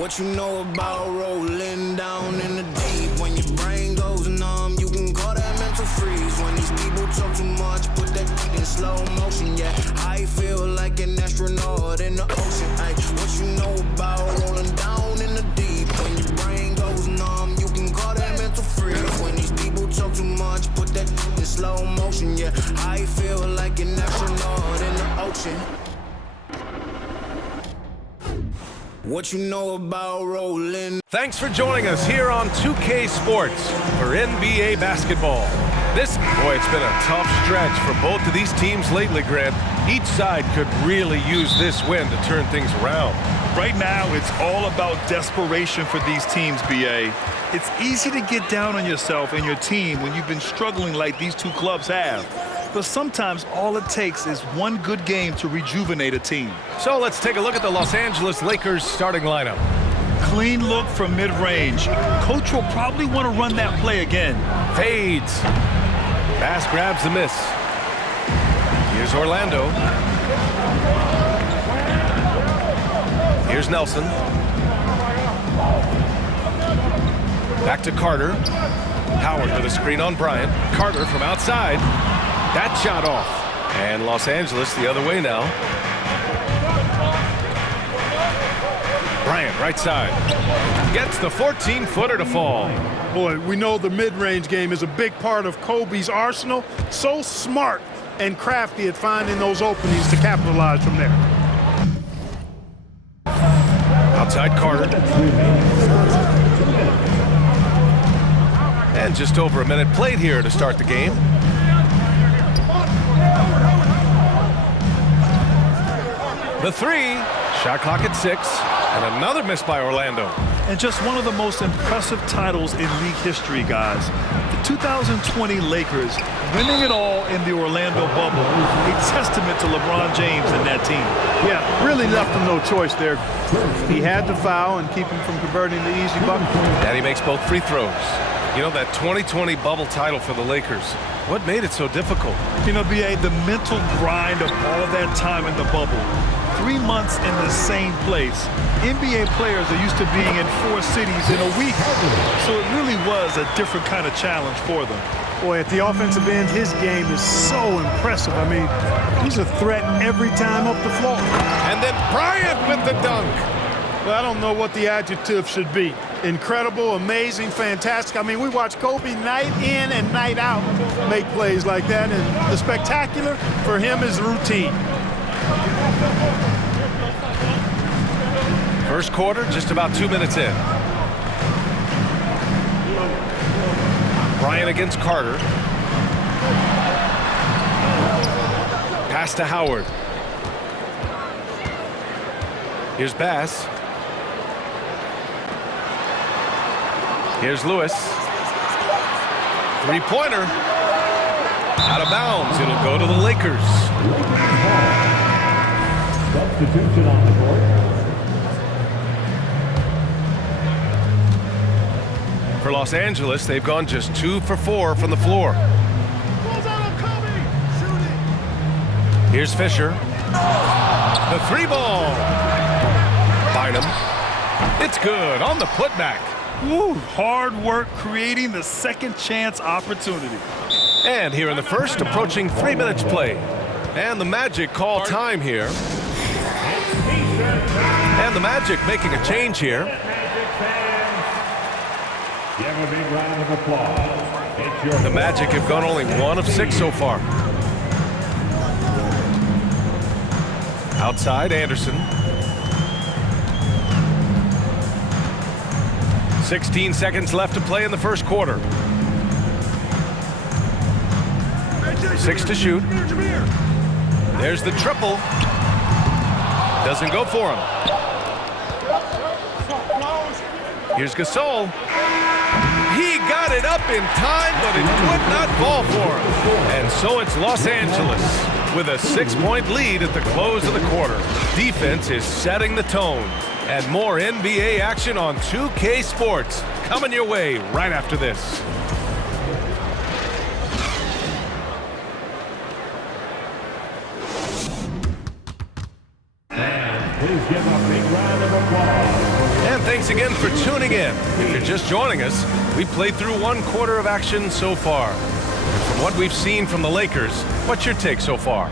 What you know about rolling down in the deep? When your brain goes numb, you can call that mental freeze. When these people talk too much, put that in slow motion. Yeah, I feel like an astronaut in the ocean. Ay, what you know about rolling down in the deep? When your brain goes numb, you can call that mental freeze. When these people talk too much, put that in slow motion. Yeah, I feel like an astronaut in the ocean. What you know about rolling? Thanks for joining us here on 2K Sports for NBA basketball. It's been a tough stretch for both of these teams lately, Grant. Each side could really use this win to turn things around. Right now, it's all about desperation for these teams, B.A. It's easy to get down on yourself and your team when you've been struggling like these two clubs have. But sometimes all it takes is one good game to rejuvenate a team. So let's take a look at the Los Angeles Lakers starting lineup. Clean look from mid-range. Coach will probably want to run that play again. Fades. Bass grabs the miss. Here's Orlando. Here's Nelson. Back to Carter. Howard with a screen on Bryant. Carter from outside. That shot off. And Los Angeles the other way now. Bryant, right side. Gets the 14-footer to fall. Boy, we know the mid-range game is a big part of Kobe's arsenal. So smart and crafty at finding those openings to capitalize from there. Outside Carter. And just over a minute played here to start the game. The three, shot clock at 6, and another miss by Orlando. And just one of the most impressive titles in league history, guys. The 2020 Lakers winning it all in the Orlando bubble. A testament to LeBron James and that team. Yeah, really left him no choice there. He had to foul and keep him from converting the easy bucket. And he makes both free throws. You know, that 2020 bubble title for the Lakers, what made it so difficult? You know, B.A., the mental grind of all that time in the bubble. 3 months in the same place. NBA players are used to being in 4 cities in a week. So it really was a different kind of challenge for them. Boy, at the offensive end, his game is so impressive. I mean, he's a threat every time up the floor. And then Bryant with the dunk. Well, I don't know what the adjective should be. Incredible, amazing, fantastic. I mean, we watch Kobe night in and night out make plays like that, and the spectacular for him is routine. First quarter, just about 2 minutes in. Bryant against Carter. Pass to Howard. Here's Bass. Here's Lewis. Three-pointer. Out of bounds. It'll go to the Lakers. Substitution on the court. For Los Angeles, they've gone just 2 for 4 from the floor. Here's Fisher. The 3-ball. Bynum. It's good on the putback. Woo, hard work creating the second chance opportunity. And here in the first, approaching 3 minutes played. And the Magic call time here. And the Magic making a change here. Give a big round of applause. The Magic have gone only 1 of 6 so far. Outside, Anderson. 16 seconds left to play in the first quarter. 6 to shoot. There's the triple. Doesn't go for him. Here's Gasol. He got it up in time, but it would not fall for him. And so it's Los Angeles with a 6-point lead at the close of the quarter. Defense is setting the tone. And more NBA action on 2K Sports coming your way right after this. And Please give a big round of applause. And thanks again for tuning in. If you're just joining us, we played through one quarter of action so far. From what we've seen from the Lakers, what's your take so far?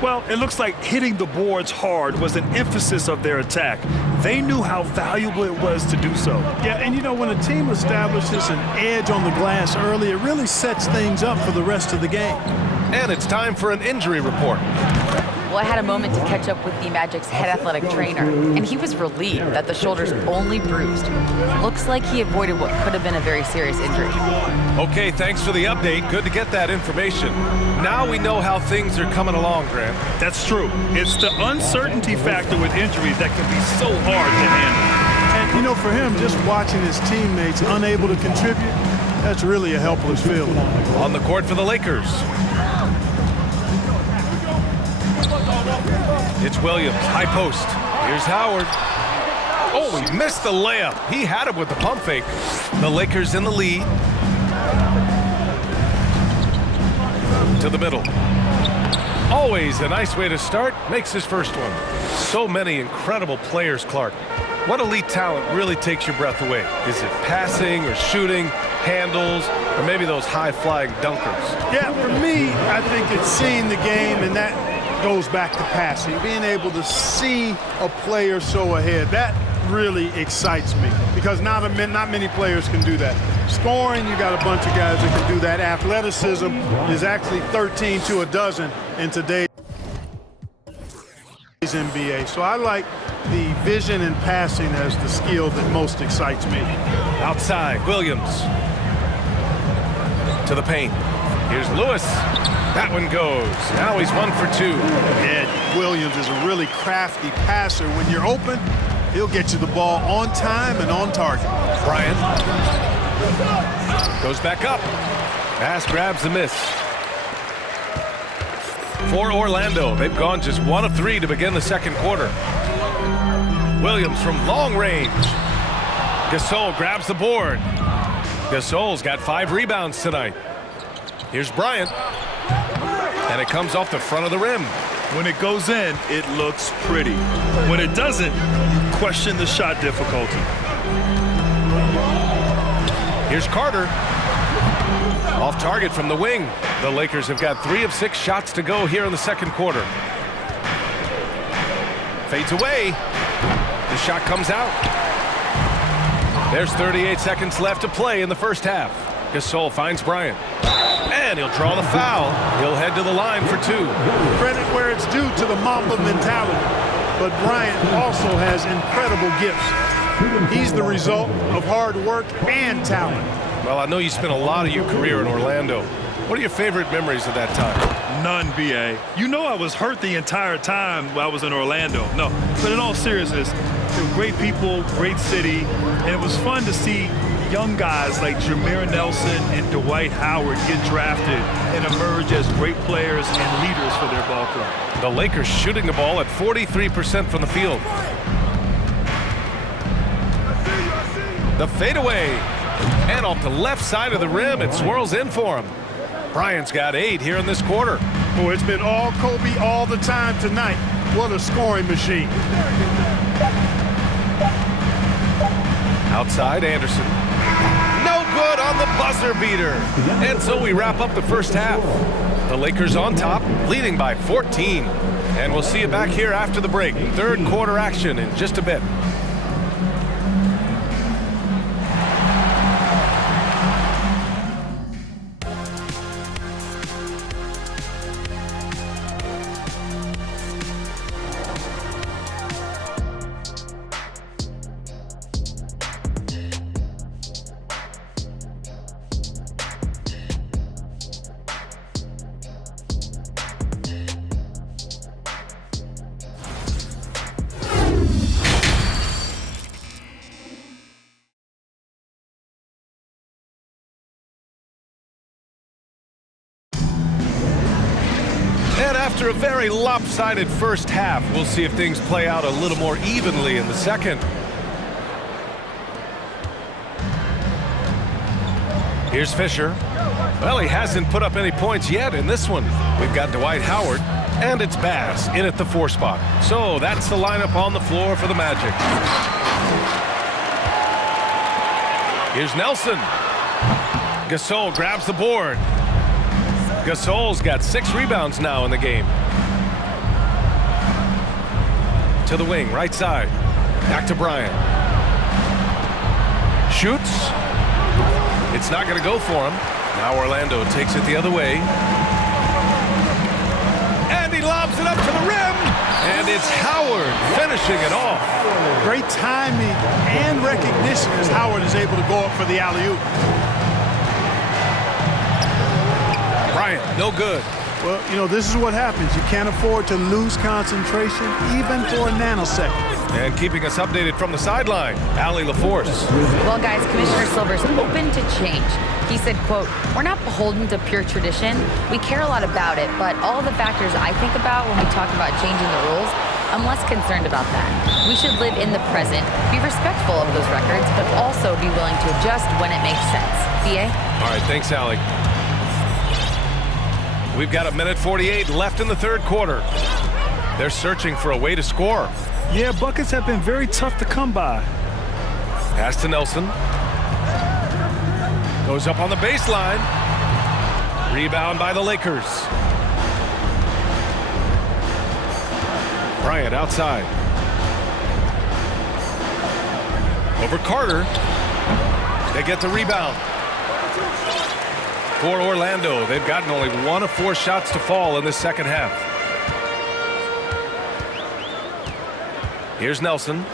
Well, it looks like hitting the boards hard was an emphasis of their attack. They knew how valuable it was to do so. Yeah, and you know, when a team establishes an edge on the glass early, it really sets things up for the rest of the game. And it's time for an injury report. Well, I had a moment to catch up with the Magic's head athletic trainer, and he was relieved that the shoulder's only bruised. Looks like he avoided what could have been a very serious injury. Okay, thanks for the update. Good to get that information. Now we know how things are coming along, Grant. That's true. It's the uncertainty factor with injuries that can be so hard to handle. And, you know, for him, just watching his teammates unable to contribute, that's really a helpless feeling. On the court for the Lakers. It's Williams, high post. Here's Howard. Oh, he missed the layup. He had it with the pump fake. The Lakers in the lead. To the middle. Always a nice way to start. Makes his first one. So many incredible players, Clark. What elite talent really takes your breath away? Is it passing or shooting, handles, or maybe those high-flying dunkers? Yeah, for me, I think it's seeing the game, and that goes back to passing. Being able to see a player so ahead, that really excites me because not many players can do that. Scoring, you got a bunch of guys that can do that. Athleticism is actually 13 to a dozen in today's NBA. So I like the vision and passing as the skill that most excites me. Outside, Williams. To the paint. Here's Lewis. That one goes. Now he's 1 for 2. Yeah, Williams is a really crafty passer. When you're open, he'll get you the ball on time and on target. Bryant goes back up. Pass grabs a miss. For Orlando, they've gone just 1 of 3 to begin the second quarter. Williams from long range. Gasol grabs the board. Gasol's got 5 rebounds tonight. Here's Bryant. And it comes off the front of the rim. When it goes in, it looks pretty. When it doesn't, you question the shot difficulty. Here's Carter. Off target from the wing. The Lakers have got 3 of 6 shots to go here in the second quarter. Fades away. The shot comes out. There's 38 seconds left to play in the first half. Gasol finds Bryant. And he'll draw the foul. He'll head to the line for 2. Credit where it's due to the Mamba mentality. But Bryant also has incredible gifts. He's the result of hard work and talent. Well, I know you spent a lot of your career in Orlando. What are your favorite memories of that time? None, B.A. You know I was hurt the entire time while I was in Orlando. No, but in all seriousness, they were great people, great city, and it was fun to see young guys like Jameer Nelson and Dwight Howard get drafted and emerge as great players and leaders for their ball club. The Lakers shooting the ball at 43% from the field. The fadeaway. And off the left side of the rim, it swirls in for him. Bryant's got 8 here in this quarter. Boy, it's been all Kobe all the time tonight. What a scoring machine. Outside, Anderson. No good on the buzzer beater. And so we wrap up the first half. The Lakers on top, leading by 14. And we'll see you back here after the break. Third quarter action in just a bit. And after a very lopsided first half, we'll see if things play out a little more evenly in the second. Here's Fisher. Well, he hasn't put up any points yet in this one. We've got Dwight Howard. And it's Bass in at the 4 spot. So that's the lineup on the floor for the Magic. Here's Nelson. Gasol grabs the board. Gasol's got 6 rebounds now in the game. To the wing, right side. Back to Bryant. Shoots. It's not going to go for him. Now Orlando takes it the other way. And he lobs it up to the rim. And it's Howard finishing it off. Great timing and recognition as Howard is able to go up for the alley-oop. Bryant, no good. Well, you know, this is what happens. You can't afford to lose concentration even for a nanosecond. And keeping us updated from the sideline, Allie LaForce. Well, guys, Commissioner Silver's open to change. He said, quote, "We're not beholden to pure tradition. We care a lot about it, but all the factors I think about when we talk about changing the rules, I'm less concerned about that. We should live in the present, be respectful of those records, but also be willing to adjust when it makes sense." BA? All right, thanks, Allie. We've got 1:48 left in the third quarter. They're searching for a way to score. Yeah, buckets have been very tough to come by. Pass to Nelson. Goes up on the baseline. Rebound by the Lakers. Bryant outside. Over Carter. They get the rebound. For Orlando, they've gotten only 1 of 4 shots to fall in the second half. Here's Nelson.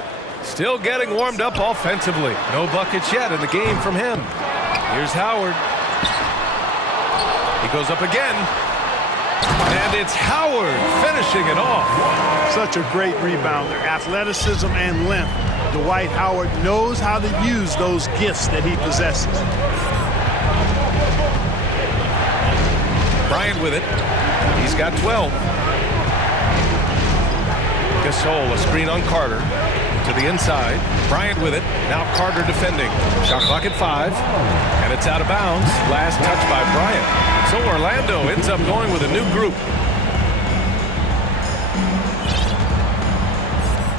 Still getting warmed up offensively. No buckets yet in the game from him. Here's Howard. He goes up again. And it's Howard finishing it off. Such a great rebounder. Athleticism and length. Dwight Howard knows how to use those gifts that he possesses. Bryant with it. He's got 12. Gasol, a screen on Carter. To the inside. Bryant with it. Now Carter defending. Shot clock at 5. And it's out of bounds. Last touch by Bryant. So Orlando ends up going with a new group.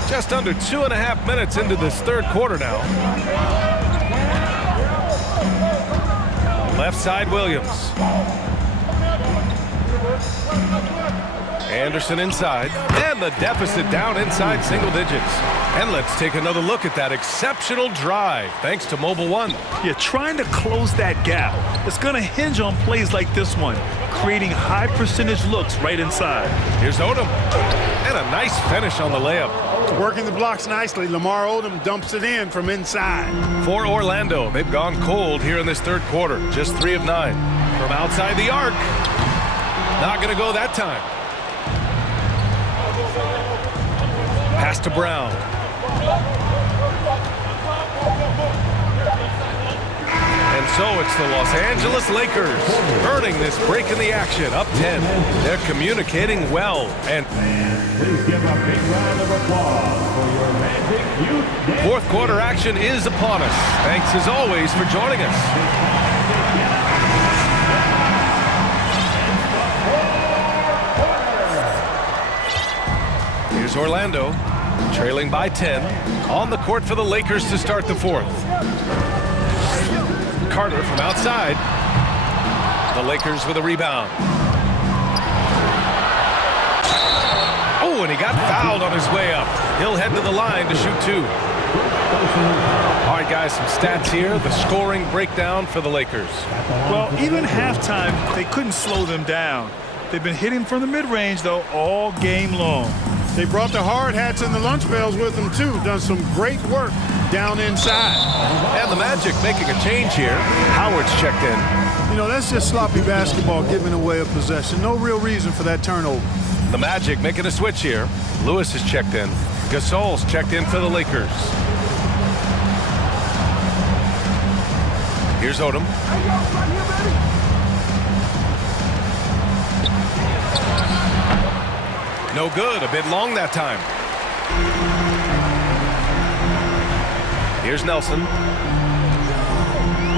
Just under 2.5 minutes into this third quarter now. Left side, Williams. Anderson inside, and the deficit down inside single digits. And let's take another look at that exceptional drive, thanks to Mobile One. Yeah, trying to close that gap. It's going to hinge on plays like this one, creating high percentage looks right inside. Here's Odom, and a nice finish on the layup. Working the blocks nicely, Lamar Odom dumps it in from inside. For Orlando, they've gone cold here in this third quarter, just 3 of 9. From outside the arc, not going to go that time. Pass to Brown. And so it's the Los Angeles Lakers earning this break in the action, up 10. They're communicating well. And Please give a big round of applause for your Magic Youth Day. fourth quarter action is upon us. Thanks as always for joining us. Here's Orlando, trailing by 10, on the court for the Lakers to start the fourth. Carter from outside. The Lakers with a rebound. Oh, and he got fouled on his way up. He'll head to the line to shoot 2. All right, guys, some stats here. The scoring breakdown for the Lakers. Well, even halftime, they couldn't slow them down. They've been hitting from the mid-range, though, all game long. They brought the hard hats and the lunch bells with them, too. Done some great work down inside. And the Magic making a change here. Howard's checked in. You know, that's just sloppy basketball, giving away a possession. No real reason for that turnover. The Magic making a switch here. Lewis has checked in. Gasol's checked in for the Lakers. Here's Odom. No good, a bit long that time. Here's Nelson.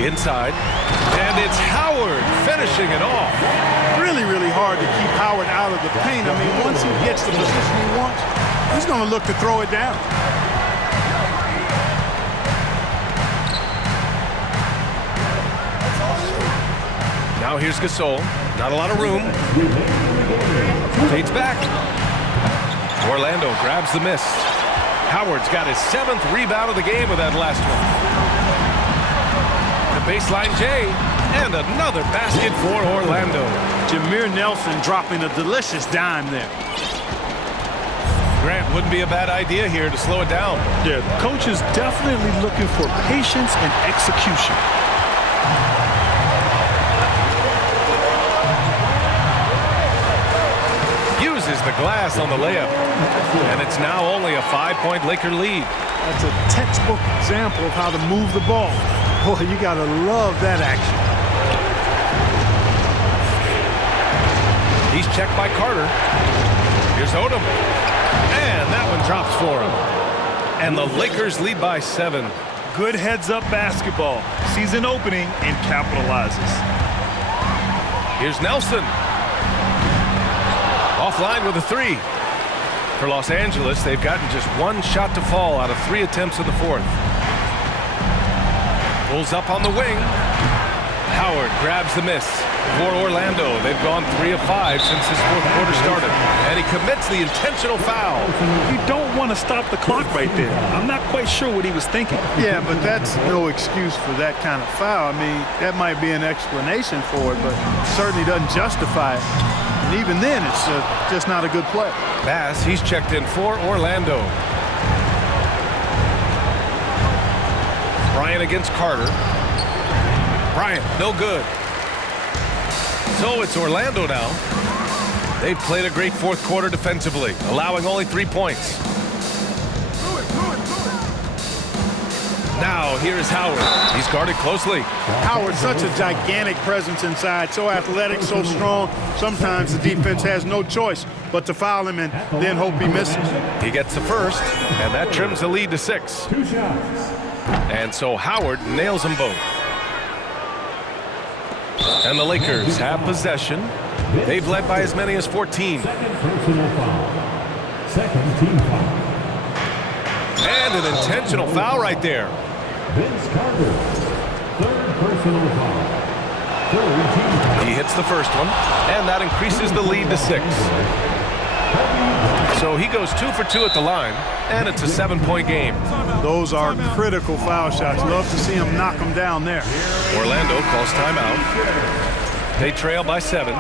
Inside. And it's Howard finishing it off. Really, really hard to keep Howard out of the paint. I mean, once he gets the position he wants, he's going to look to throw it down. Now here's Gasol. Not a lot of room. Tate's back. Orlando grabs the miss. Howard's got his 7th rebound of the game with that last one. The baseline J, and another basket for Orlando. Jameer Nelson dropping a delicious dime there. Grant, wouldn't be a bad idea here to slow it down. Yeah, the coach is definitely looking for patience and execution. Uses the glass on the layup, and it's now only a 5-point Laker lead. That's a textbook example of how to move the ball. Boy, you got to love that action. He's checked by Carter. Here's Odom. And that one drops for him. And the Lakers lead by 7. Good heads-up basketball. Sees an opening and capitalizes. Here's Nelson. Offline with a 3. For Los Angeles, they've gotten just 1 shot to fall out of 3 attempts in the 4th. Pulls up on the wing. Howard grabs the miss. For Orlando, they've gone 3 of 5 since this 4th quarter started. And he commits the intentional foul. You don't want to stop the clock right there. I'm not quite sure what he was thinking. Yeah, but that's no excuse for that kind of foul. I mean, that might be an explanation for it, but certainly doesn't justify it. And even then, it's just not a good play. Bass, he's checked in for Orlando. Bryant against Carter. Bryant, no good. So it's Orlando now. They've played a great 4th quarter defensively, allowing only 3 points. Now here is Howard. He's guarded closely. Howard's such a gigantic presence inside, so athletic, so strong. Sometimes the defense has no choice but to foul him and then hope he misses. He gets the first, and that trims the lead to 6. 2 shots. And so Howard nails them both. And the Lakers have possession. They've led by as many as 14. Second personal foul. Second team foul. And an intentional foul right there. Vince Carter. 3rd personal foul. 3rd team foul. He hits the first one, and that increases the lead to 6. So he goes 2 for 2 at the line, and it's a 7-point game. Those are critical foul shots. Love to see him knock them down there. Orlando calls timeout. They trail by 7.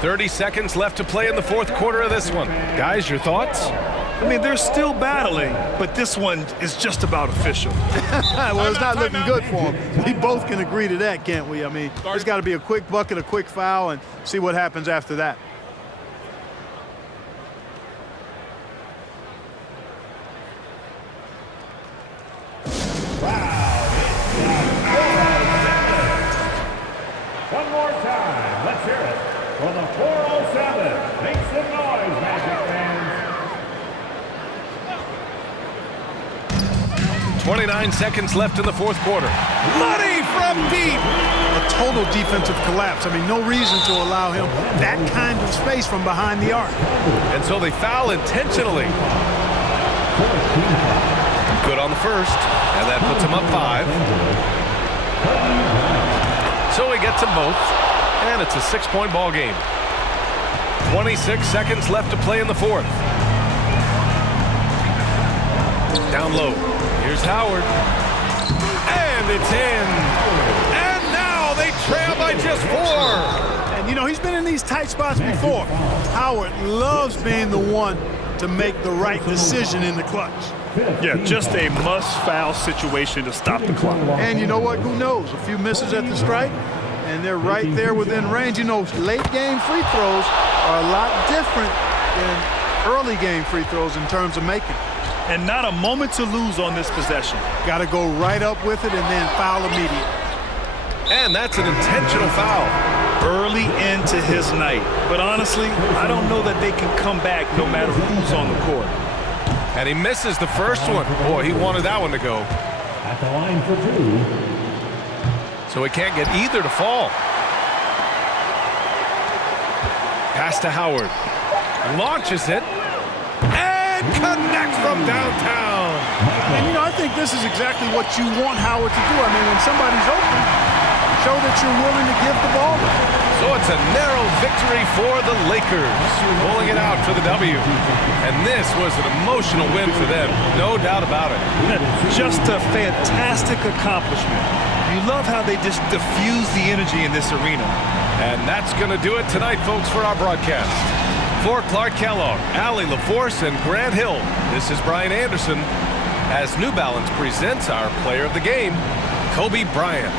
30 seconds left to play in the 4th quarter of this one. Guys, your thoughts? I mean, they're still battling, but this one is just about official. Well, it's not looking good for him. We both can agree to that, can't we? I mean, there's got to be a quick bucket, a quick foul, and see what happens after that. One more time. Let's hear it for the 407. Make some noise, Magic fans. 29 seconds left in the 4th quarter. Money from deep. A total defensive collapse. I mean, no reason to allow him that kind of space from behind the arc. And so they foul intentionally. Good on the first, and that puts him up 5. So he gets them both, and it's a 6-point ball game. 26 seconds left to play in the 4th. Down low. Here's Howard. And it's in. And now they trail by just 4. And, you know, he's been in these tight spots before. Howard loves being the one to make the right decision in the clutch. Yeah, just a must-foul situation to stop the clock. And you know what? Who knows? A few misses at the stripe, and they're right there within range. You know, late-game free throws are a lot different than early-game free throws in terms of making. And not a moment to lose on this possession. Got to go right up with it and then foul immediately. And that's an intentional foul. Early into his night. But honestly, I don't know that they can come back no matter who's on the court. And he misses the first one. Boy, he wanted that one to go. At the line for 2. so he can't get either to fall. Pass to Howard. Launches it. And connects from downtown. And, you know, I think this is exactly what you want Howard to do. I mean, when somebody's open, show that you're willing to give the ball back. So it's a narrow victory for the Lakers, pulling it out for the W. And this was an emotional win for them, no doubt about it. Just a fantastic accomplishment. You love how they just diffuse the energy in this arena. And that's going to do it tonight, folks, for our broadcast. For Clark Kellogg, Allie LaForce, and Grant Hill, this is Brian Anderson as New Balance presents our player of the game, Kobe Bryant.